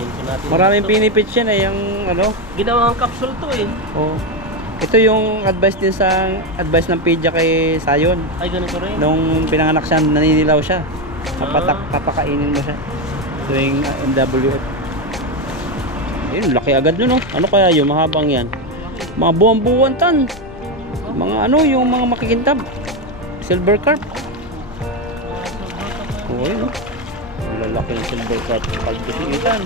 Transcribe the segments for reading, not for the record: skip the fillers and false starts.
Kunin ko natin. Maraming ito. pinipits yan yung ano. Ginawang capsule to eh. Oh. Ito yung advice din advice ng Pidya kay Sayon. Ay, ganito rin. Nung pinanganak siya, naninilaw siya. Papakainin mo siya. Tuwing MWF. Ayun, laki agad nun, oh. Ano kaya yun? Mahabang yan. Mga buwan-buwan tan. Mga ano, yung mga makikintab. Silver carp. Oh, ayun, oh. Lalaki ng silver carp. Pagkisitan.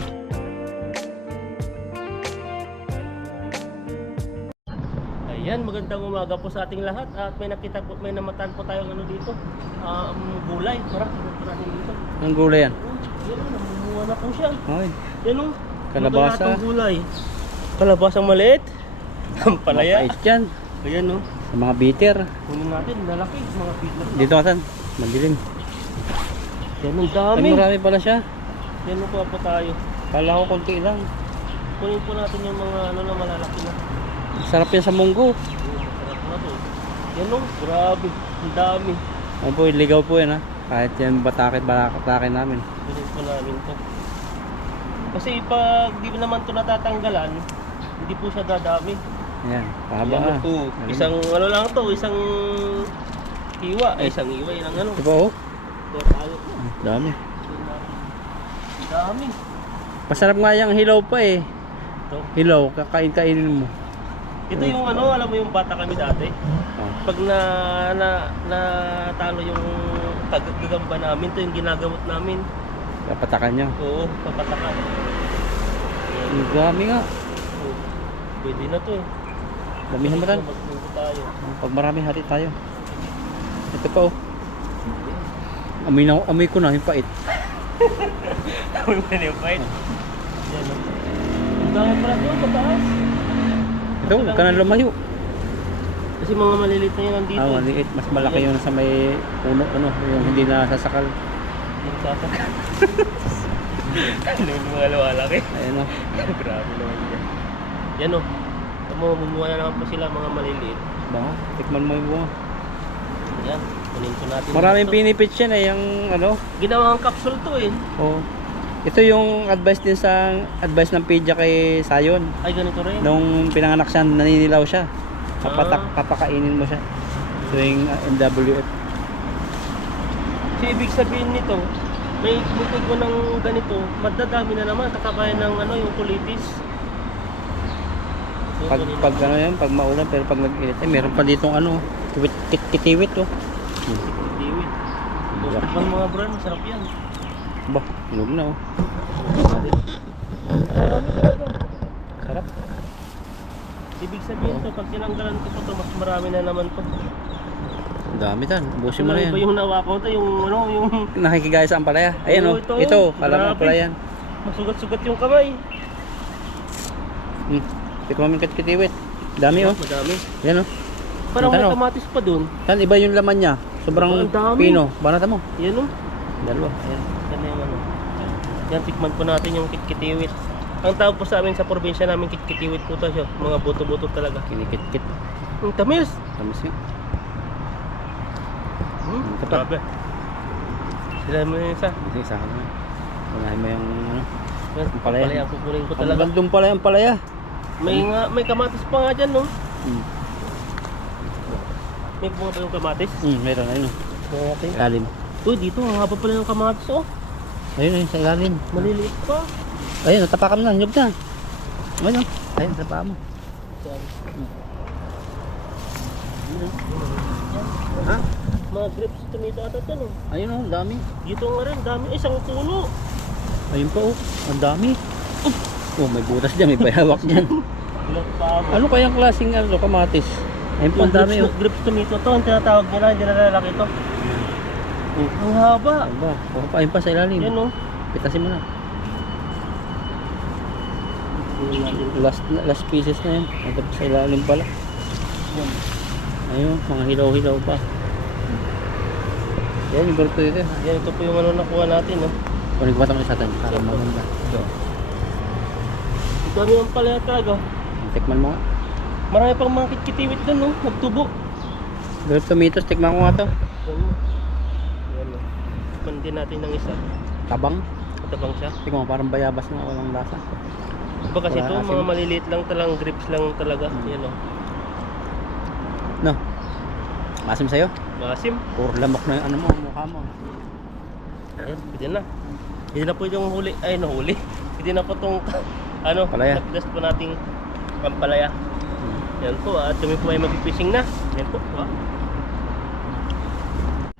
Ayan, magandang umaga po sa ating lahat. At may namataan po tayong ano dito. Gulay. Tara, tignan po natin dito. Ang gulay yan. Yan o, namumuha na po siya. Okay. Yan o. Kalabasa. Gulay. Kalabasang maliit. Ang palaya. Mapait yan. Ayan o. Sa mga bitter. Kunin natin, lalaki. Mga bitter. Dito katan. Madilim. Yan ang Ay, dami. marami pala siya. Yan o po tayo. Kala ko konti lang. Kunin po natin yung mga ano na malalaki na. Sarap yan sa munggo. Masarap na to. Yan o. Grabe. Ang dami. Ano po, ligaw po yan ha. Kahit yan batakit namin. Kunin po namin to. Kasi pag di naman to natatanggalan, hindi po siya dadami. Ayan, pahaba Yan ah. po. Isang ano lang to, isang hiwa. Ay, isang hiwa. Ilang ano. Ito po oh. Kaya tayo. Dami. Ang dami. Masarap nga yung hilaw pa eh. Ito. Hilaw, kainin mo. Ito yung ano, alam mo yung bata kami dati. Oh. Pag natalo yung gagamba namin, ito yung ginagamot namin. Kapatakan nyo. Oo, papatakan. Ang dami nga. Oo. Pwede na to eh. Damihan mo tan. Magluto tayo. Pag marami hati tayo. Ito pa oh. Amoy ko na yung pait. Amoy mo na yung fight. Yan o. Ang dami pala doon sa taas. Ito, huwag ka na lumayo. Kasi mga maliliit na yan nandito. Maliit. Mas malaki yung sa may puno, ano, yung hindi na sasakal. Nagsasaka. Ano yung mga lumalaki? Ayan oh. Grabe naman yan. Yan o. Mumuha na naman po sila mga maliliit. Baka, tikman mo yung bunga. Yan. Kunin ko natin. Maraming ito. pinipits yan yung ano. Ginawang capsule to eh. Oh. Ito yung advice din advice ng Pidya kay Sayon. Ay, ganito rin. Nung pinanganak siya, naninilaw siya. Papakainin mo siya. Tuwing MWF. So, ibig sabihin nito, may bukod mo ng ganito, madadami na naman, kakabayan ng ano, yung colitis. So, Pag ano yan, pag maulan, pero pag nag-init, meron pa ditong ano, kitiwit oh. Diwit. Tikman mga bro, masarap yan. Bah, hinog na oh. Sarap. Ibig sabihin to, pag tinanggalan ko to, mas marami na naman to. Ang dami tan, ubusin mo na Iba yan. yung nawa ko to, yung ano, yung Nakikigaya sa ampalaya. Ayan oh, Oo, ito, kala mo grabe. pala yan. masugat-sugat yung kamay. Tikman mo yung kitiwit. Dami oh. Madami. Yan oh. Parang may Ano? kamatis pa dun. Yan, iba yung laman niya. Sobrang Ang dami. pino. Banata mo. Yan o. Dalawa. Ayan. Yan na yung ano. Yan, tikman po natin yung kitkitiwit. Ang tawag po sa amin sa probinsya namin kitkitiwit po to siya. Mga buto-buto talaga. Kinikit-kit. Ang tamis. Tamis nga. Ito pa. Grabe. Sila mo yung isa. Ito isa ka naman. Unahin mo yung ano. Yan, Ang palaya. ang kukunin ko Ang talaga. gandong pala yung palaya. May kamatis pa nga dyan, no? Hmm. May bunga pa yung kamatis. Meron. Ayun oh. Kamatis. Ilalim. Uy, dito, ang haba pala yung kamatis, oh. Ayun sa ilalim. Maliliit pa. Ayun, tapakan mo na. Nyog na. Ayun oh. Ayun, sa paa mo. Ha? Mga grapes tomato ata ito, no? Ayun oh, dami. Dito nga rin, dami. Isang puno. Ayun pa oh. Ang dami. Oh, may butas dyan. May bayawak dyan. Ilang pa mo. Ano kayang klaseng ano, kamatis? Ayun pa, ang dami oh. Grapes tomato to, ang tinatawag nila, hindi na lalaki ito. Ang haba. Aba, ayun pa sa ilalim. Yan, no? Pitasin mo na. Last pieces na yan. Ito pa sa ilalim pala. Yan. Ayun, mga hilaw-hilaw pa. Yan, yung burto dito. Yan, ito po yung ano nakuha natin, no? Kunin ko ba ito sa atin? Para maganda. Ito. Dami ang palaya talaga. Tikman mo nga. Marami pang mga kitkitiwit doon, no? Nagtubo. Grape tomatoes, tikman ko nga ito. Yan, no? Yan, no? Tikman din natin ng isa. Tabang. matabang siya. Tingnan mo, parang bayabas na walang lasa. Iba kasi Wala ito, asim. mga maliliit lang talang grips lang talaga. Yan o. No? Masim sa'yo? Maasim. Puro lamok na yung ano mo, mukha mo. Ayan, pwede na. Pwede na po yung huli. Ay, nahuli. Pwede na po itong ano, Palaya. nag-test po nating pampalaya. Yan po, at kami po ay mag-fishing na. Yan po.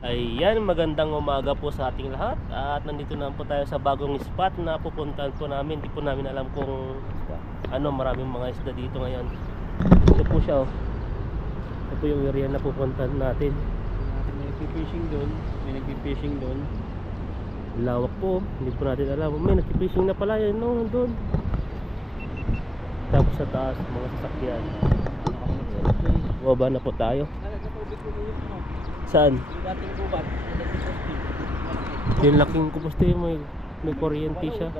Ayan, magandang umaga po sa ating lahat. At nandito na po tayo sa bagong spot na pupuntahan po namin. Hindi po namin alam kung ano, maraming mga isda dito ngayon. Ito po siya oh. Ito po yung area na pupuntahan natin. May nagpipishing doon. May nagpipishing doon. Lawak po, hindi po natin alam. May nagpipishing na pala yan, no, doon. Tapos sa taas, mga sasakyan. Baba na po tayo. Saan? Yung laking kupuste, may kuryente siya.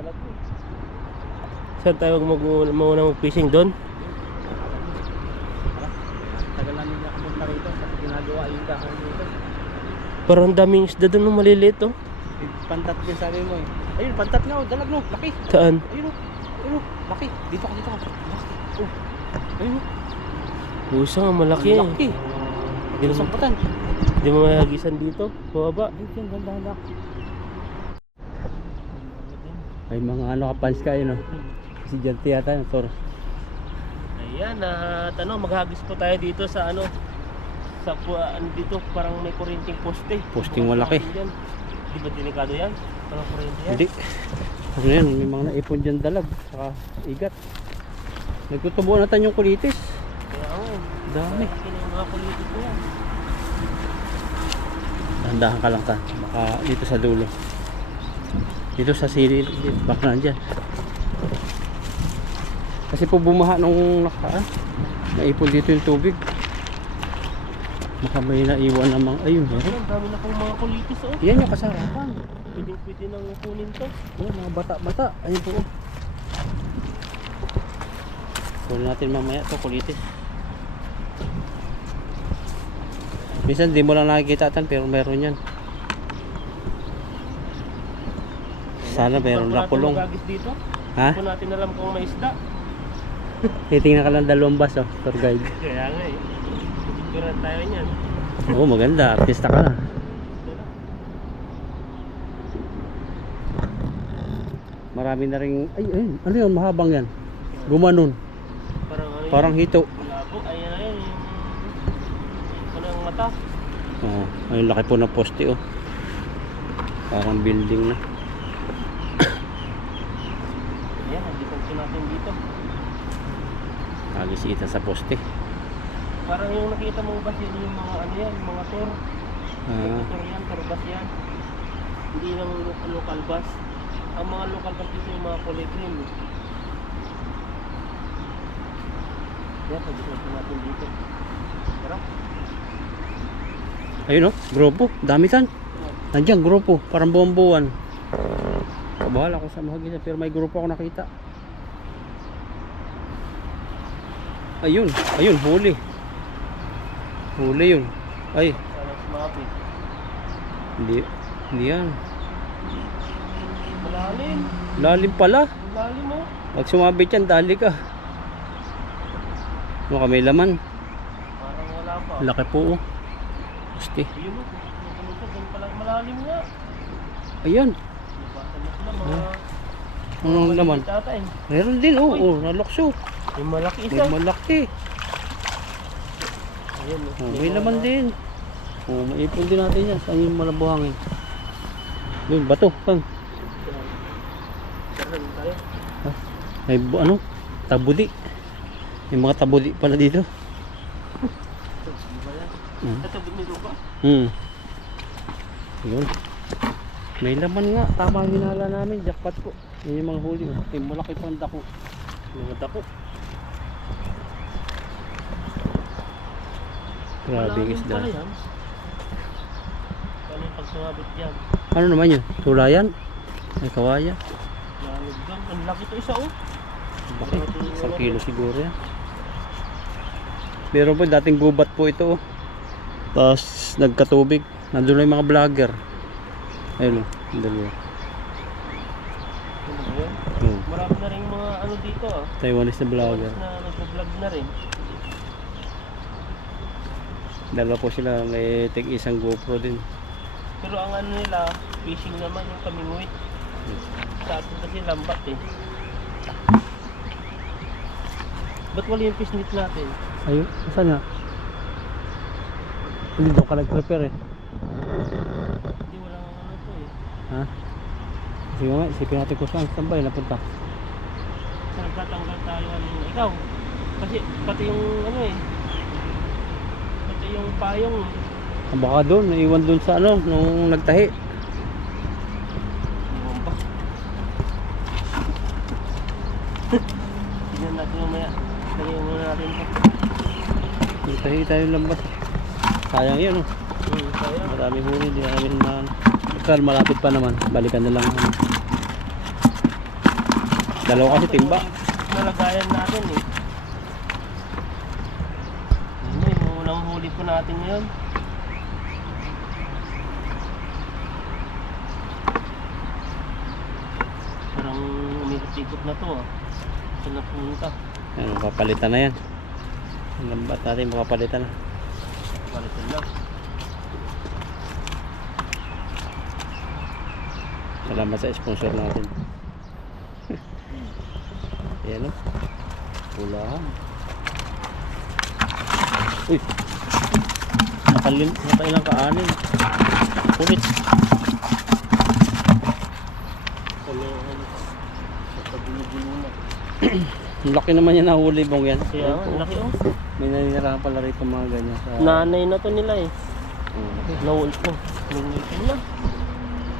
Saan tayo mauna mag-fishing doon? Tagal namin nakapunta rito kasi ginagawa yung dahon dito. Parang daming isda doon, no, maliliit oh. Pantat din sabi mo eh. Ayun, pantat nga oh, dalag no, laki. Saan? Ayun oh, ayun oh, laki. Dito ka, dito ka. Laki. Oh, ayun oh. Pusa nga, malaki eh. Laki. Hindi mo, Samputan. hindi mo mahagisan dito. Baba. Ayun, ganda. Ay mga ano kapans kayo no. Si Janty yata no, Tor. Ayan, at ano, maghagis po tayo dito sa ano, sa ano dito, parang may kuryenteng poste. Posting malaki. Yan. Di ba delikado yan? Parang kuryente yan. Hindi. Ano yan, may mga naipon dyan dalag. Saka igat. Nagtutubuan natin yung kulitis. Kaya ako, Dami. malaki na yung mga kulitis ko yan. Dahan ka lang ta. Baka dito sa dulo. Dito sa sili. Baka nandyan. Kasi po bumaha nung nakaan. Naipon dito yung tubig. Baka may naiwan namang. Ayun. Ayun, ang dami na pong mga kulitis oh. Yan yung kasarapan. Pwede nang kunin to. Oh, mga bata-bata. Ayun po. Kunin natin mamaya ito, kulitis. Minsan di mo lang nakikita tan pero meron yan. Sana meron na kulong. Maghagis dito. Ha? Kung natin alam kung may isda. Titingnan ka lang dalawang bus oh, tour guide. Kaya nga eh. Picturean tayo niyan. Oo, maganda. Artista ka na. Marami na rin. Ay, ano yun? Mahabang yan. Gumanon. Parang ano Parang hito. labo. Ayan. Ano ang mata? Oo. Ayun, laki po ng poste oh. Parang building na. Ayan, nandito natin dito. Nagisita sa poste. Parang yung nakita mong bus yun, yung mga ano yan, yung mga tour. Tour yan, tour bus yan. Hindi lang local bus. Ang mga local bus dito yung mga kulay green. Yan, nandito natin dito. Pero, Ayun oh, grupo. Dami tan. Nandiyan, grupo. Parang buwan-buwan. Bahala ko sa mahagisa pero may grupo ako nakita. Ayun, huli. Huli yun. Ay, parang sumapit. hindi yan. Malalim. Lalim pala. Malalim mo. Pag sumabit yan, dali ka. Ano ka, may laman. Parang wala pa. Laki po oh. Gusti. Yun mo, doon palang malalim nga. Ayan. Nabasa na sila mga... Anong laman? Tata eh. Meron din oh. Oh, nalokso. Yung malaki isa. May malaki. Ayan, Oh, may laman din. Oh, maipon din natin yan. Saan yung malabuhangin? Yun, bato. Pang. Tayo. May ano? Tabudi. May mga tabudi pala dito. Ito, binito pa. Yun. May laman nga. Tama ang hinala namin. Jackpot po. Yan yung mga huli. May malaki pang dako. Mga dako. Grabe yung isda. Pala yan. Paano yung pag sumabit yan? Ano naman yun? Tulayan? Ay kawaya. Lalog lang. Ang laki ito isa oh. Bakit? 1 kilo siguro yan. Pero po dating gubat po ito oh. Tapos nagkatubig. Nandun na yung mga vlogger. Ayun oh. Dalawa. Oh, Marami na rin mga ano dito ah. Taiwanese na vlogger. Na nag-vlog na rin. Dalawa po sila, may tig isang GoPro din. Pero ang ano nila, fishing naman yung kamingwit. Sa atin kasi lambat eh. Ba't wala yung fishnet natin? Ayun, saan nga? Hindi daw ka nag-prepare eh. Hindi walang ano to eh. Ha? Sige nga, isipin natin kung saan ba yun napunta. Sa nagtatanggal tayo ano, ikaw. Kasi pati yung ano eh. Pati yung payong. Baka doon, naiwan doon sa ano, nung nagtahi. Iwan ba? Tignan natin mamaya. Lagyan muna natin ito. Nagtahi tayo lambat. Sayang yun oh. Sayang. Marami huli, di namin na. Kal malapit pa naman, balikan na lang. Dalawa kasi timba. Nalagayan natin eh. Ano yung unang huli po natin ngayon. Parang umikot-ikot na to ah. Saan napunta? Yan, papalitan na yan. Ang lambat natin, makapalitan na. Palitan na. Salamat sa sponsor natin. Yan o. Pulahan. Uy. Nakailang kaanin. Kulit. Ang laki naman yan nahuli bong yan. Kaya ang laki oh. May naninirahan pala rito mga ganyan. Sa... Nanay na to nila eh. Oh. Nawal po. Nangipin na.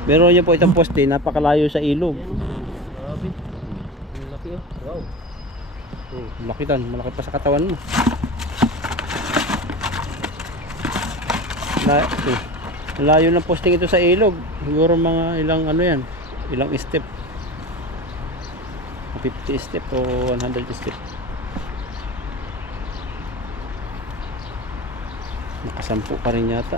Meron niyo po itong poste, napakalayo sa ilog. Yan. Grabe. Ang laki oh. Wow. Oh. Laki tan, malaki pa sa katawan mo. Layo ng posting ito sa ilog. Siguro mga ilang ano yan, ilang step. 50 step o 100 step. Nakasampu pa rin yata.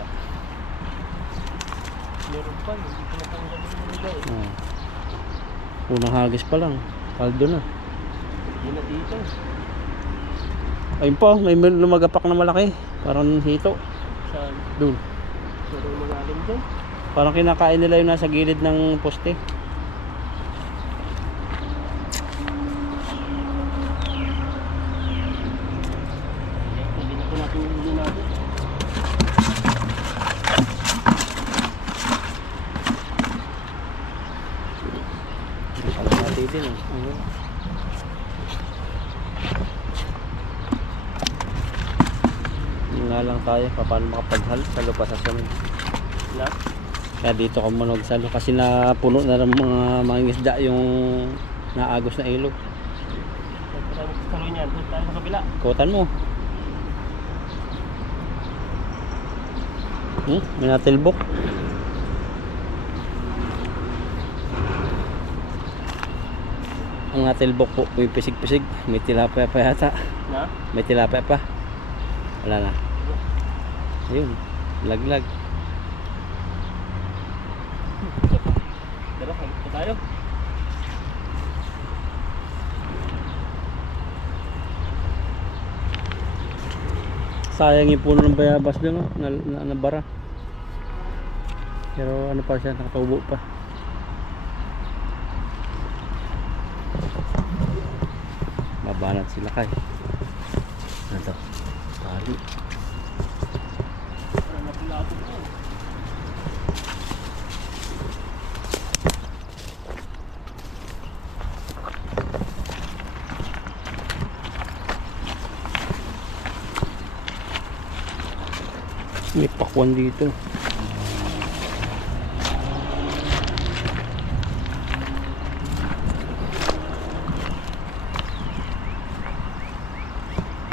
Meron pa. Hindi ko natanggal yung mga eh. Oh. Unang hagis pa lang, kaldo na. Hindi na dito. Ayun pa, may lumagapak na malaki. Parang hito. Saan? Doon. Meron malalim dyan. Parang kinakain nila yung nasa gilid ng poste. Hindi na po natin yung huli natin. Alam natin din eh. Ayun. Yun nga lang tayo, paano makapaghal sa lupa sa sunod. Na? Kaya dito ka muna magsalo kasi napuno na ng mga isda yung naagos na ilog. Saan tayo magsasaluin yan? Doon tayo sa kabila. Kutan mo. May natilbok. Ang natilbok po, may pisig-pisig. May tilapia pa yata. Na? May tilapia pa. Wala na. Ayun, laglag. Dalo, hagit pa tayo. Sayang yung puno ng bayabas doon, no? Nabara. Pero ano pa siya, nakataubo pa. Babanat sila kay. Ano to? Tali. Para napilapot na. May pakwan dito.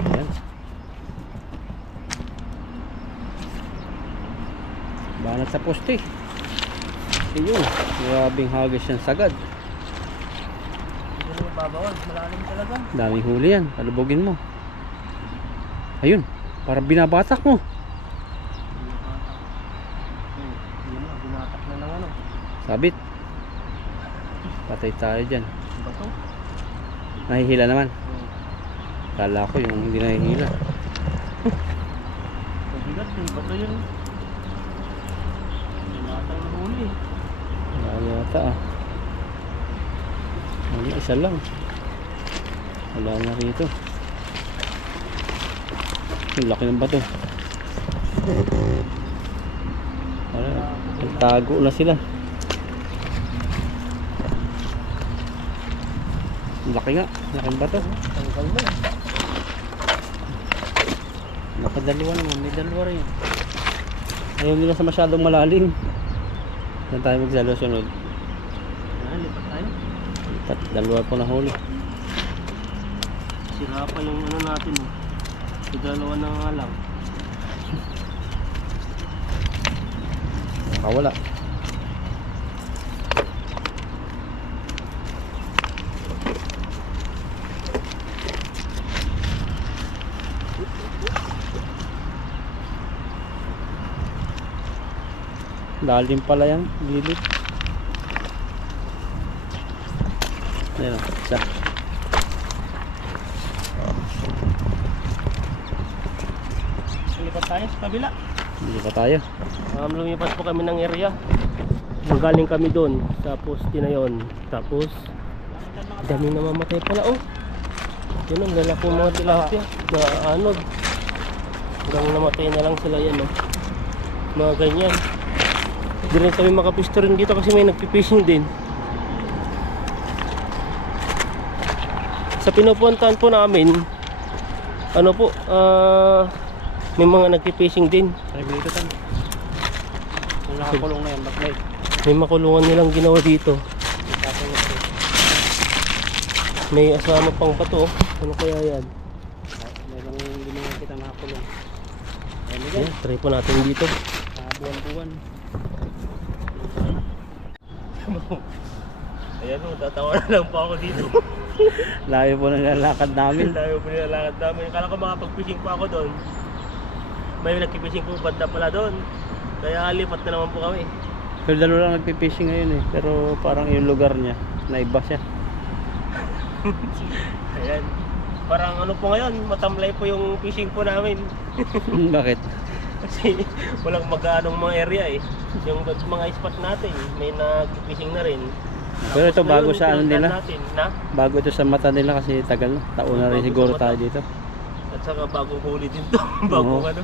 Ayan. Banat sa poste. Ayun, grabing hagis yan sagad. Hindi na mababawal. Malalim talaga. Daming huli yan, palubogin mo. Ayun, parang binabatak mo. Yun na, binatak na ng ano. Sabit. Patay tayo dyan. bato. Nahihila naman. Kala ko yung hindi nahihila. Mabigat eh, bato yun. Sinatang huli. Wala yata ah. Ano, isa lang. Wala na rito. Ang laki ng bato. Wala. Nagtago na sila. Ang laki nga. Laking bato. Tanggal na. Nakadalawa naman. May dalawa rin. Ayaw nila sa masyadong malalim. Saan tayo magsalo-sunod? Lipat tayo. Dalawa po na huli. Sira pa yung ano natin eh. Dalawa na nga lang. Nakawala. Lalim pala yan, gilid. Ayan o, isa. Lipat tayo sa kabila. Hindi pa tayo. Lumipas po kami ng area. Magaling kami doon sa poste na yon. Tapos dami namamatay pala oh. Yun ang lalaki mga tilapia na anod. Hanggang namatay na lang sila yan oh. Mga ganyan. Hindi rin kami makapisto rin dito kasi may nagpipishing din. Sa pinupuntahan po namin, ano po, may mga nagpipishing din. Sabi dito tan. Yung nakakulong na yan, baklay. May makulungan nilang ginawa dito. May asama pang bato. Ano kaya yan? Meron ginawa kita nakakulong. Ayan, try po natin dito. Buwan-buwan. Ayan o, tatawa na lang po ako dito. Layo po ng lalakad namin. Layo po nilalakad namin. Kala ko makapag-fishing po ako doon. May nagki-fishing po banda pala doon. Kaya lipat na naman po kami. Pero dalawa lang nagpipishing ngayon eh. Pero parang yung lugar niya, naiba siya. Ayan. Parang ano po ngayon, matamlay po yung fishing po namin. Bakit? Kasi walang mag-aanong mga area eh. Yung mga spot natin, may nag-fishing na rin. Pero ito Tapos bago ngayon, sa ano pinuntahan nila. natin, na? Bago ito sa mata nila kasi tagal na. Taon na rin Bago siguro sa mata. tayo dito. At saka bagong huli din to. Bagong Oo. ano.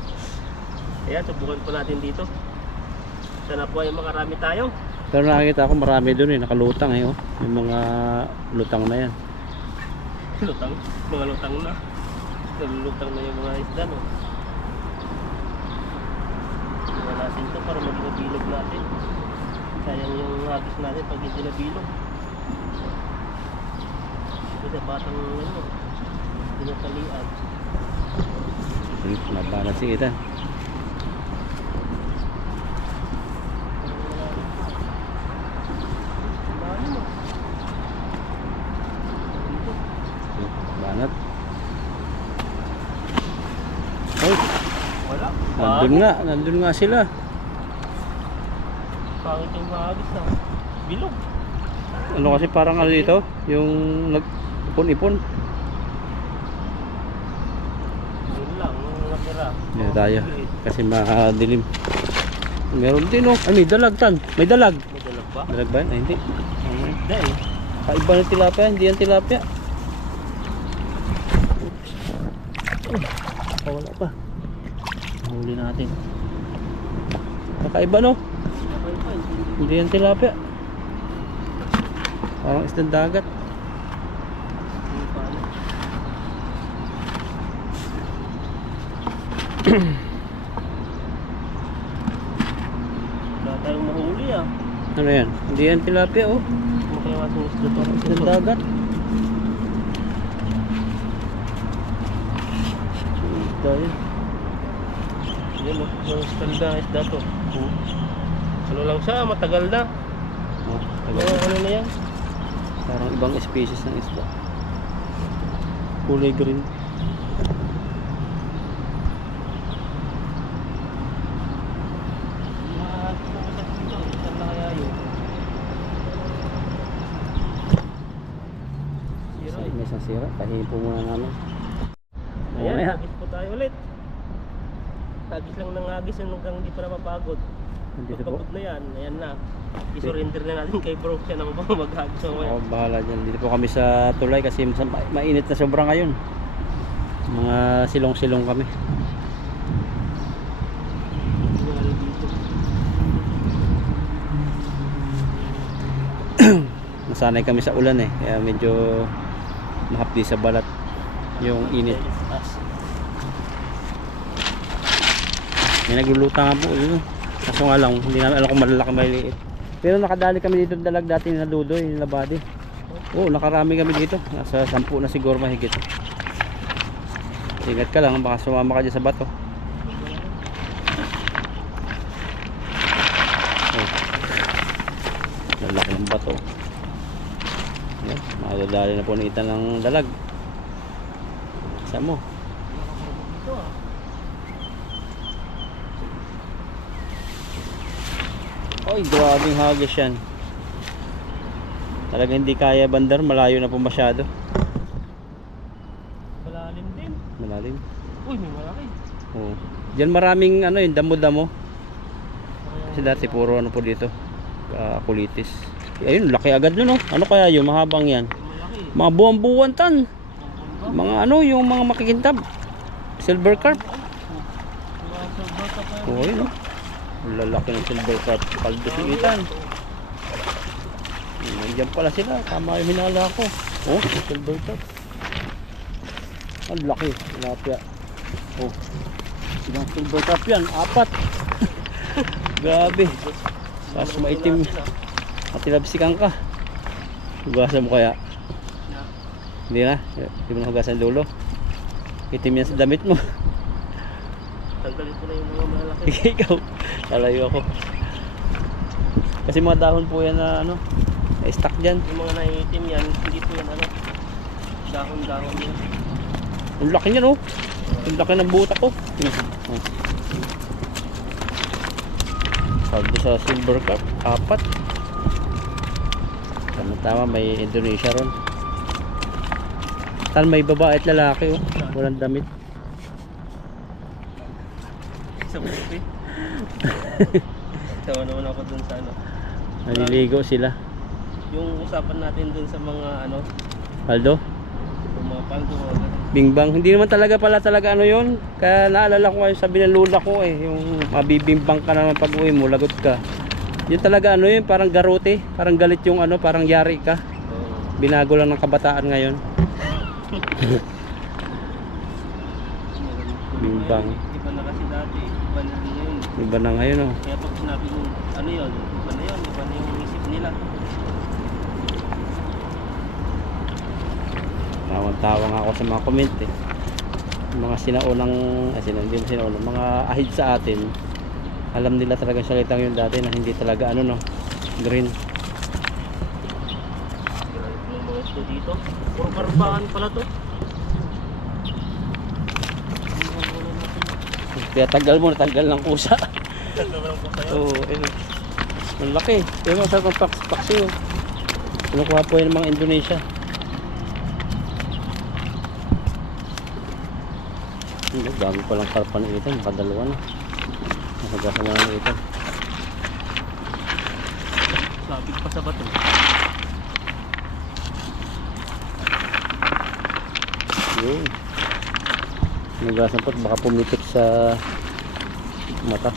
Ayan, subukan po natin dito. Sana po ay makarami tayo. Pero nakakita ko marami doon eh, nakalutang eh oh. Yung mga lutang na yan. Lutang, mga lutang na. Lutang na yung mga isda no. Iwan natin to para maging bilog natin. Sayang yung hagis natin pag hindi na bilog. Kasi batang ano, pinatalian. Nabanat si kita. Banat. Oh, Wala. nandun nga sila. Pangit yung hagis na. Bilog. Ano kasi parang ano dito, yung nag-ipon-ipon. Yun lang, yung natira. Dito tayo kasi makadilim. Meron din oh. Ay, may dalag tan. May dalag. May dalag ba? Dalag ba yan? Ay, hindi. Hindi eh. Kaiba ng tilapia, hindi yan tilapia. Wala pa. Huli natin. Kakaiba no? Hindi yan tilapia. Parang isdang dagat. Wala tayong mahuli ah. Ano yan? Hindi yan tilapia oh. Makayawasan isda to. Isdang dagat. Isda yan. Yan o, yung isda isda to. Ano lang siya, matagal na. Oh, Ano na yan? parang ibang species ng isda. Kulay green. sira. May isang sira. Pahihin po muna namin. Ayan, Mamaya. agis po tayo ulit. Agis lang ng agis hanggang hindi pa napapagod. Nandito po. Pagpagod na yan, ayan na. I-surrender na natin kay bro. Siya naman po mag-agis mamaya. Ako bahala dyan. Dito po kami sa tulay kasi mainit na sobra ngayon. Mga silong-silong kami. Nangyari dito. Nasanay kami sa ulan eh. Kaya medyo mahapdi sa balat yung init. May nagluluta nga po. Yun. Kaso nga lang, hindi namin alam kung malalaki maliit. Pero nakadali kami dito dalag dati na Dudoy, nila Buddy. Oo, nakarami kami dito. Nasa 10 na siguro mahigit. Ingat ka lang, baka sumama ka dyan sa bato. Oh. Lalaki ng bato. Yan, makadali na po ng itan ng dalag. Isa mo. Ito ah. Oy, grabing hagis yan. Talaga hindi kaya bandar, malayo na po masyado. Malalim din. Malalim. Uy, may malaki. Oo. Diyan maraming ano yun, damo-damo. Kasi dati puro ano po dito, kulitis. Ayun, laki agad nun, oh. Ano kaya yun, mahabang yan. Malaki. Mga buwan-buwan tan. Mga ano, yung mga makikintab. Silver carp. Mga silver ka pa. Oo, yun, oh. Lalaki ng silver carp. Paldos yung itan. Nandiyan pala sila, tama yung hinala ko. Oh, silver carp. Ang laki, tilapia. Oh, ilang silver carp yan, 4. Grabe. Tapos maitim. Matilabsikan ka. Hugasan mo kaya? Hindi na, hindi mo na hugasan dulo. Itim yan sa damit mo. Tanggalin ko na yung mga malaki. Ikaw, lalayo ako. Kasi mga dahon po yan na ano, na-stuck dyan. Yung mga naiitim yan, hindi po yan ano. Dahon-dahon yan. Ang laki niyan, oh. Ang laki ng buta ko. Oh. Saldo sa silver carp, 4. Tama-tama, may Indonesia ron. Tal may babae at lalaki, oh. Walang damit. Sa buti. Tawa naman ako dun sa ano. Naliligo sila. Yung usapan natin dun sa mga ano, Aldo, yung mga paldo, mga ganun. bingbang. Hindi naman talaga ano yun. Kaya naalala ko ngayon, sabi ng lula ko eh, yung mabibimbang ka naman pag uwi mo, lagot ka. Yun talaga ano yun, parang garote. Parang galit yung ano, parang yari ka. Binago lang ng kabataan ngayon. Bimbang. Iba na kasi dati, iba na ngayon. Iba na ngayon, oh. Kaya pag sinabi mo, ano yun, iba na yun, iba na yung isip nila. Tawa nga ako sa mga comment eh. Yung mga sinaunang, hindi mo sinaunang, mga ahid sa atin, alam nila talagang salitang yun dati na hindi talaga ano no, green. Yung mga ito dito, puro karbahan pala to. Kaya tagal mo, tagal ng kusa. Ganda naman po sa'yo. Oo, ang laki. Yung mga sarap ng paksi oh. Kinukuha po yun ng mga Indonesia. Dami palang karpa ng itan, nakadalawa na. Nakagasa mo na ng itan. Sabig pa sa bato. Yun. Nagasan po, baka pumitik sa mata.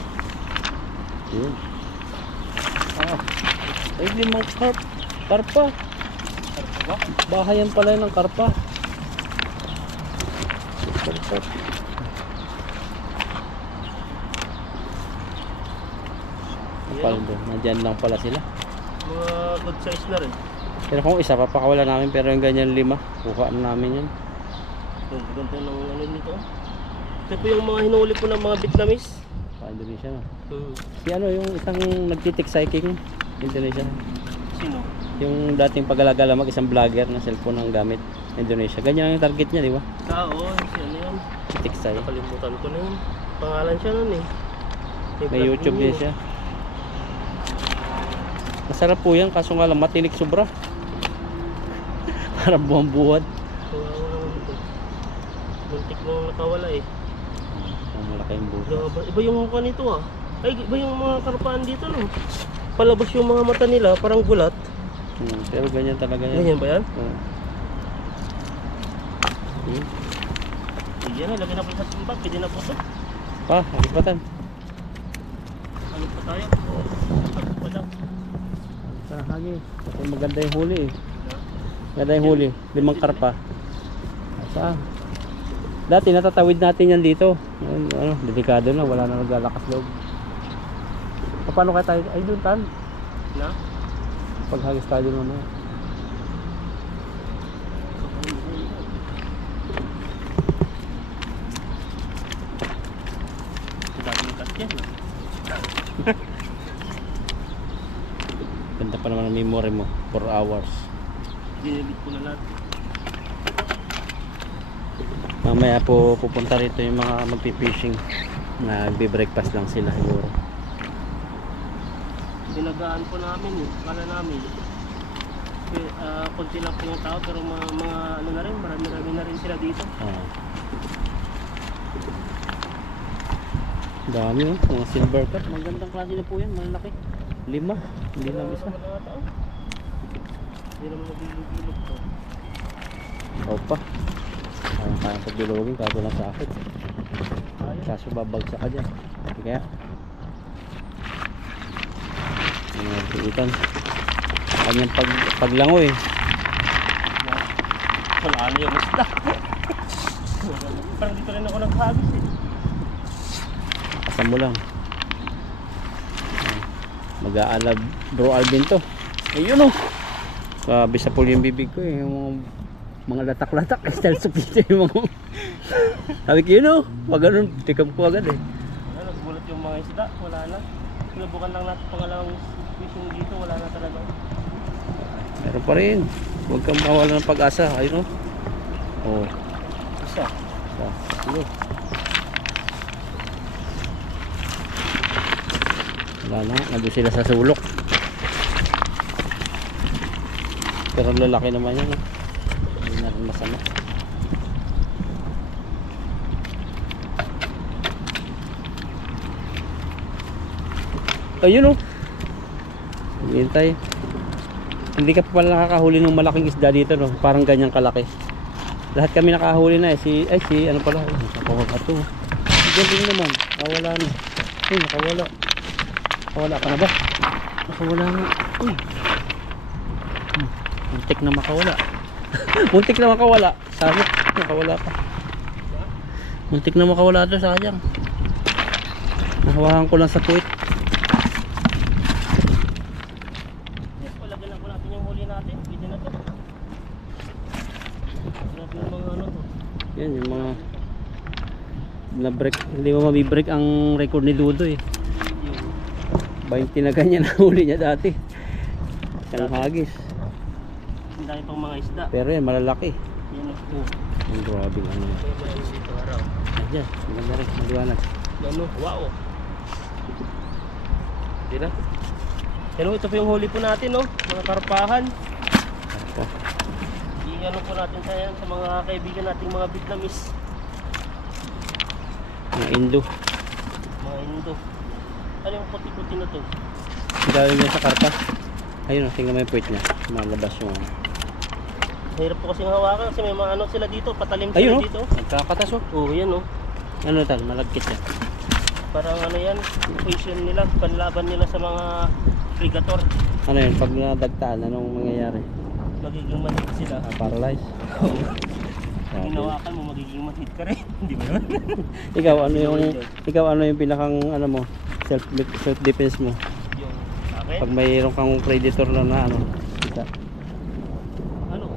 Yun. Ah, ay limang karpa. Bahayan pala ng karpa. Karpa. Paldo, nandyan lang pala sila. Mga good size na rin. Pero kung isa, papakawala namin, pero yung ganyan 5, kuha na namin yan. Ganda ng ano nito. Ito po yung mga hinuli po ng mga Vietnamese. Pa Indonesia na. Si ano, yung isang nagtitik cycling, Indonesia. Sino? Yung dating pag-alagala isang vlogger na cellphone ang gamit, Indonesia. Ganyan ang target niya, di ba? Oo, si ano yun. Titik cycling. Nakalimutan ko na yun. Pangalan siya nun eh. May YouTube din siya. Masarap po yan, kaso nga lang matinik sobra. Parang buwan-buwan. Kawawa naman ito. Muntik nung nakawala eh. Ang malaki yung buwan. Grabe. Iba yung mukha nito ah. Ay, iba yung mga karpaan dito no. Palabas yung mga mata nila, parang gulat. Pero ganyan talaga yan. Ganyan ba yan? Oo. Yan na, lagyan na po sa timba. Pwede na po ito. Pa, halipatan. Ano pa tayo? Ano pa lang? Hagi. Kasi maganda yung huli eh. Maganda yung huli. 5 karpa. Asa? Dati natatawid natin yan dito. Ano, delikado na. Wala na naglalakas loob. Paano kaya tayo? Ay doon tan. Na? Paghagis tayo doon mamaya. Daming cut yan. Ganda pa naman ang memory mo. 4 hours. Dinilid ko na lahat. Mamaya po pupunta rito yung mga magpipishing. Nagbe-breakfast lang sila siguro. Dinagaan po namin eh. Kala namin. Konti lang po yung tao pero mga ano na rin, marami-rami na rin sila dito. Dami oh. Mga silver cut. Magandang klase na po yan. Malaki. 5. Hindi lang isa. Mga tao. Hindi naman nagbilog-bilog to. Opa. Parang kaya sa bilogin. Kaso lang sa akin. Kaso babagsak ka dyan. Kaya itan kanyang paglango eh. Wala na yung isda. Parang dito rin ako naghagis eh. Kasam mo lang. Mag-aalab bro Alvin to. Ayun oh. Grabe sa pool yung bibig ko eh. Yung mga latak-latak. Style sa pizza yung mga sabi ko yun oh. Wag ganun. Tikam ko agad eh. Nagbulat yung mga isda. Wala na. Sinubukan lang natin pangalawang fishing dito. Wala na talaga. Meron pa rin. Huwag kang mawala ng pag-asa. Ayun oh. Oh. Isa. Sige. Wala na. Nandun sila sa sulok. Pero lalaki naman yan. Hindi na rin masama. Ayun oh. Hintay. Hindi ka pa pala nakakahuli ng malaking isda dito no. Parang ganyang kalaki. Lahat kami nakahuli na eh. Si ano pala. Nakawag ito. Diyan din naman. Nakawala na. Uy, nakawala. Nakawala ka na ba? Nakawala na. Uy. Muntik na makawala. Muntik na makawala. Sayang. Nakawala pa. Muntik na makawala ito. Sayang. Nahawakan ko lang sa puwit. Yan yung mga na break, hindi mo mabibreak ang record ni Dudo eh. 20 na ganyan na huli niya dati. Kanang hagis. Ang dami pang mga isda. Pero yan malalaki. Yan o. Ang grabe ano. Ayan, maganda rin, maliwanag. Ano, wow. Hindi na. Yan o, ito po yung huli po natin no. Mga karpahan. Ano po natin sa mga kaibigan nating mga Vietnamese. Mga Indo. Mga Indo. Ano yung puti-puti na to? Dahil niya sa karpas. Ayun, tingnan mo yung puwit niya. Malabas yung ano. Hirap po kasing hawakan kasi may mga ano sila dito, patalim sila ayun, dito. Nagkakatas oh. Oo, yan oh. Ano tal, malagkit niya. Parang ano yan, position nila, panlaban nila sa mga predator. Ano yun, pag nadagtaan, anong mangyayari? Magiging manhid sila. Paralyzed. Pag hinawakan mo, magiging manhid ka rin. Hindi ba naman? ikaw ano yung pinakang ano mo, self defense mo? Yung akin? Pag mayroon kang predator na ano, kita. Ano?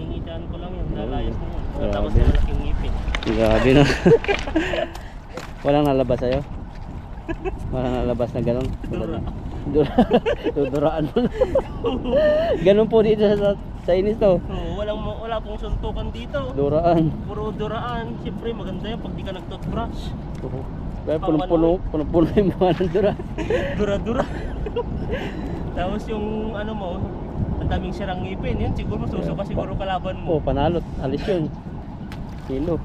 Hingitan ko lang yun, lalayas mo yun. Grabe. Tapos na malaking ngipin. Grabe no. Walang nalabas sa'yo? Walang nalabas na gano'n? Duduraan mo. Ganun po dito sa inis to. Oo, wala pong suntukan dito. Duraan. Puro duraan. Siyempre maganda yan pag di ka nag-toothbrush. Kaya punong-puno yung mga ng dura. Dura-dura. Tapos yung ano mo, ang daming sirang ngipin. Yun, siguro susuka siguro kalaban Oh, mo. panalot. Alis yun. Kilo.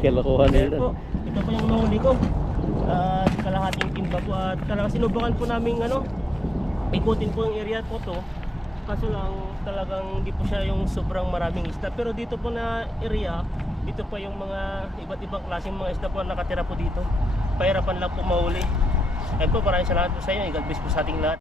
Kalokohan Ayan nila. po, ito po yung nahuli ko. At kalahating timba po. At sinubukan po namin ikutin po yung area po to. Kaso lang talagang hindi po siya yung sobrang maraming isda. Pero dito po na area, dito po yung mga iba't ibang klaseng mga isda po na nakatira po dito. Pahirapan lang po mahuli. Ayun po, maraming salamat po sa inyo. God bless po sa ating lahat.